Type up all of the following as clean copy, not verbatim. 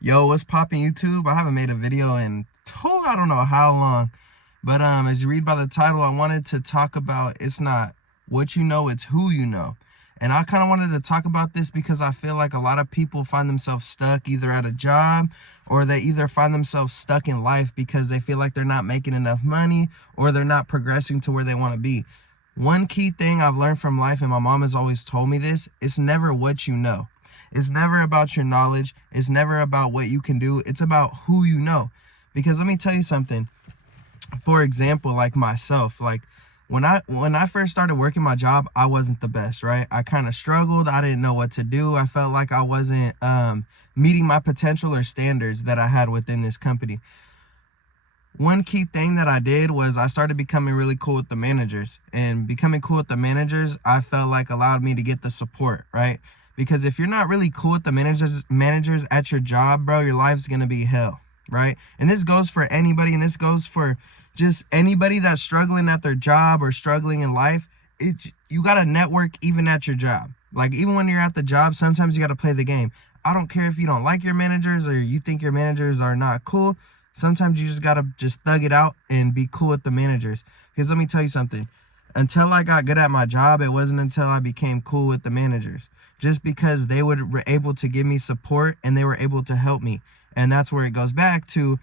Yo, what's poppin' YouTube? I haven't made a video in I don't know how long. But as you read by the title, I wanted to talk about it's not what you know, it's who you know. And I kind of wanted to talk about this because I feel like a lot of people find themselves stuck either at a job, or they either find themselves stuck in life because they feel like they're not making enough money, or they're not progressing to where they want to be. One key thing I've learned from life, and my mom has always told me this, it's never what you know. It's never about your knowledge. It's never about what you can do. It's about who you know. Because let me tell you something. For example, like myself, like when I first started working my job, I wasn't the best, right? I kind of struggled. I didn't know what to do. I felt like I wasn't meeting my potential or standards that I had within this company. One key thing that I did was I started becoming really cool with the managers, and becoming cool with the managers, I felt like allowed me to get the support, right? Because if you're not really cool with the managers at your job, bro, your life's going to be hell, right? And this goes for anybody, and this goes for just anybody that's struggling at their job or struggling in life. You got to network even at your job. Like, even when you're at the job, sometimes you got to play the game. I don't care if you don't like your managers or you think your managers are not cool. Sometimes you just gotta just thug it out and be cool with the managers. Because let me tell you something. Until I got good at my job, it wasn't until I became cool with the managers. Just because they were able to give me support and they were able to help me. And that's where it goes back to,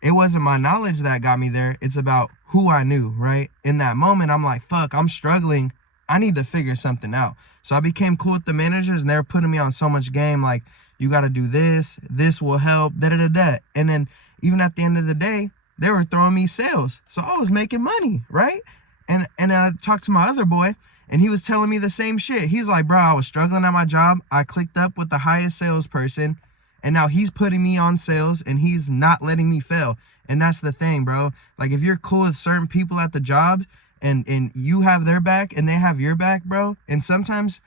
it wasn't my knowledge that got me there. It's about who I knew, right? In that moment, I'm like, fuck, I'm struggling. I need to figure something out. So I became cool with the managers, and they were putting me on so much game. Like, you got to do this. This will help. Da da da da. And then even at the end of the day, they were throwing me sales. So I was making money, right? And I talked to my other boy, and he was telling me the same shit. He's like, bro, I was struggling at my job. I clicked up with the highest salesperson, and now he's putting me on sales, and he's not letting me fail. And that's the thing, bro. Like, if you're cool with certain people at the job, and you have their back and they have your back, bro, and sometimes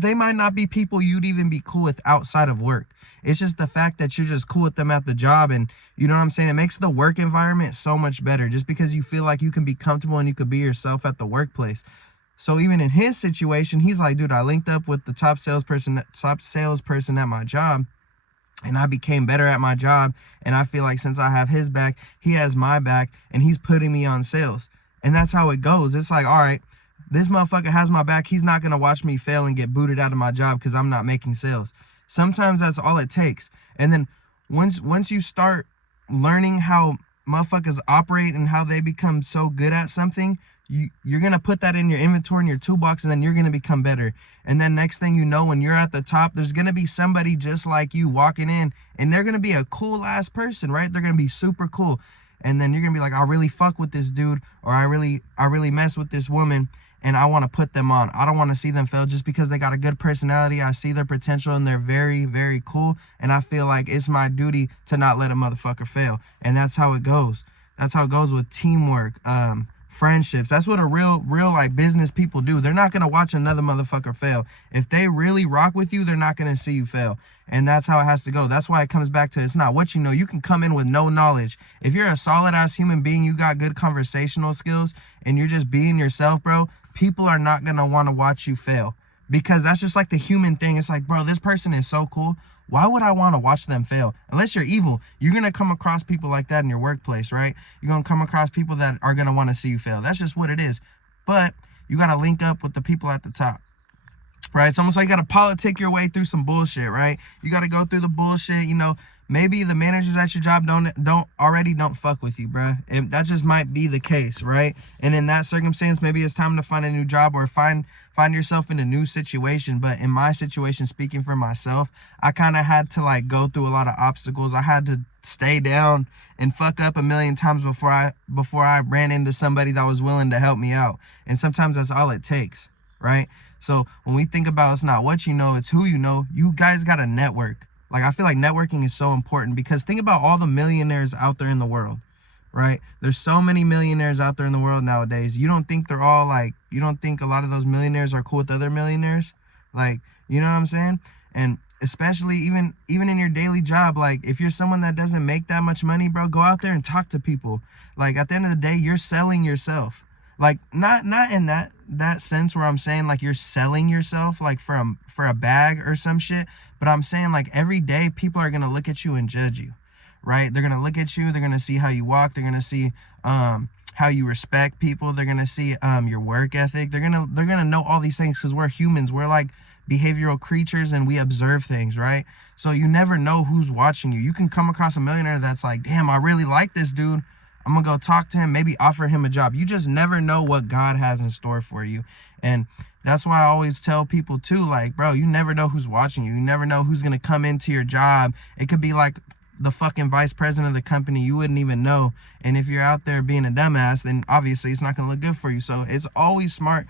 they might not be people you'd even be cool with outside of work. It's just the fact that you're just cool with them at the job, and you know what I'm saying, it makes the work environment so much better, just because you feel like you can be comfortable and you could be yourself at the workplace. So even in his situation, he's like, dude, I linked up with the top salesperson at my job, and I became better at my job. And I feel like since I have his back, he has my back, and he's putting me on sales. And that's how it goes. It's like, all right, this motherfucker has my back. He's not going to watch me fail and get booted out of my job because I'm not making sales. Sometimes that's all it takes. And then once you start learning how motherfuckers operate and how they become so good at something, you're going to put that in your inventory, in your toolbox, and then you're going to become better. And then next thing you know, when you're at the top, there's going to be somebody just like you walking in, and they're going to be a cool ass person, right? They're going to be super cool. And then you're going to be like, I really fuck with this dude, or I really mess with this woman, and I want to put them on. I don't want to see them fail just because they got a good personality. I see their potential, and they're very, very cool. And I feel like it's my duty to not let a motherfucker fail. And that's how it goes. That's how it goes with teamwork, friendships. That's what a real like business people do. They're not going to watch another motherfucker fail. If they really rock with you, they're not going to see you fail. And that's how it has to go. That's why it comes back to, it's not what you know. You can come in with no knowledge. If you're a solid ass human being, you got good conversational skills, and you're just being yourself, bro, people are not going to want to watch you fail, because that's just like the human thing. It's like, bro, this person is so cool. Why would I want to watch them fail? Unless you're evil. You're going to come across people like that in your workplace, right? You're going to come across people that are going to want to see you fail. That's just what it is. But you got to link up with the people at the top, right? It's almost like you got to politic your way through some bullshit, right? You got to go through the bullshit. You know, maybe the managers at your job don't fuck with you, bro. And that just might be the case, right? And in that circumstance, maybe it's time to find a new job, or find yourself in a new situation. But in my situation, speaking for myself, I kind of had to like go through a lot of obstacles. I had to stay down and fuck up a million times before I ran into somebody that was willing to help me out. And sometimes that's all it takes, right? So when we think about, it's not what you know, it's who you know, you guys got to network. Like, I feel like networking is so important, because think about all the millionaires out there in the world, right? There's so many millionaires out there in the world nowadays. You don't think you don't think a lot of those millionaires are cool with other millionaires? Like, you know what I'm saying? And especially even in your daily job, like, if you're someone that doesn't make that much money, bro, go out there and talk to people. Like, at the end of the day, you're selling yourself. Like not in that sense where I'm saying like you're selling yourself like for a bag or some shit, but I'm saying like every day people are gonna look at you and judge you, right? They're gonna look at you, they're gonna see how you walk, they're gonna see how you respect people, they're gonna see your work ethic, they're gonna know all these things because we're humans, we're like behavioral creatures and we observe things, right? So you never know who's watching you. You can come across a millionaire that's like, damn, I really like this dude, I'm gonna go talk to him, maybe offer him a job. You just never know what God has in store for you. And that's why I always tell people too, like, bro, you never know who's watching you. You never know who's gonna come into your job. It could be like the fucking vice president of the company, you wouldn't even know. And if you're out there being a dumbass, then obviously it's not gonna look good for you. So it's always smart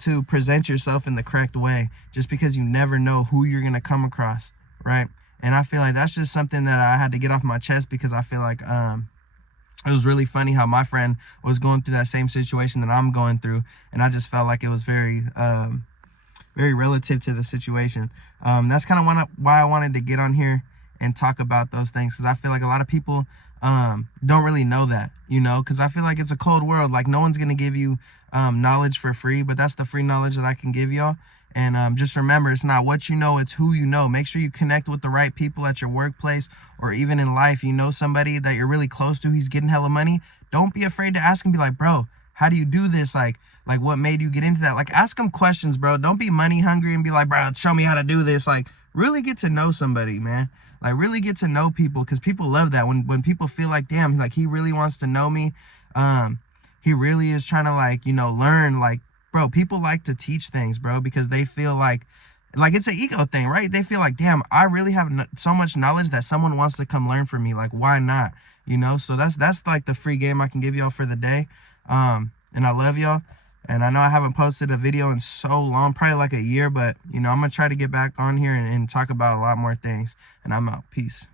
to present yourself in the correct way, just because you never know who you're gonna come across, right? And I feel like that's just something that I had to get off my chest, because I feel like it was really funny how my friend was going through that same situation that I'm going through, and I just felt like it was very very relative to the situation. That's kind of why I wanted to get on here and talk about those things, because I feel like a lot of people don't really know that, you know, because I feel like it's a cold world. Like, no one's gonna give you knowledge for free, but that's the free knowledge that I can give y'all. And just remember, it's not what you know, it's who you know. Make sure you connect with the right people at your workplace, or even in life. You know somebody that you're really close to, he's getting hella money. Don't be afraid to ask him, be like, bro, how do you do this? Like what made you get into that? Like, ask him questions, bro. Don't be money hungry and be like, bro, show me how to do this. Like, really get to know somebody, man. Like, really get to know people, because people love that. When people feel like, damn, like, he really wants to know me. He really is trying to, like, you know, learn. Like, bro, people like to teach things, bro, because they feel like it's an ego thing, right? They feel like, damn, I really have so much knowledge that someone wants to come learn from me. Like, why not? You know, so that's like the free game I can give y'all for the day. And I love y'all. And I know I haven't posted a video in so long, probably like a year, but, you know, I'm going to try to get back on here and talk about a lot more things. And I'm out. Peace.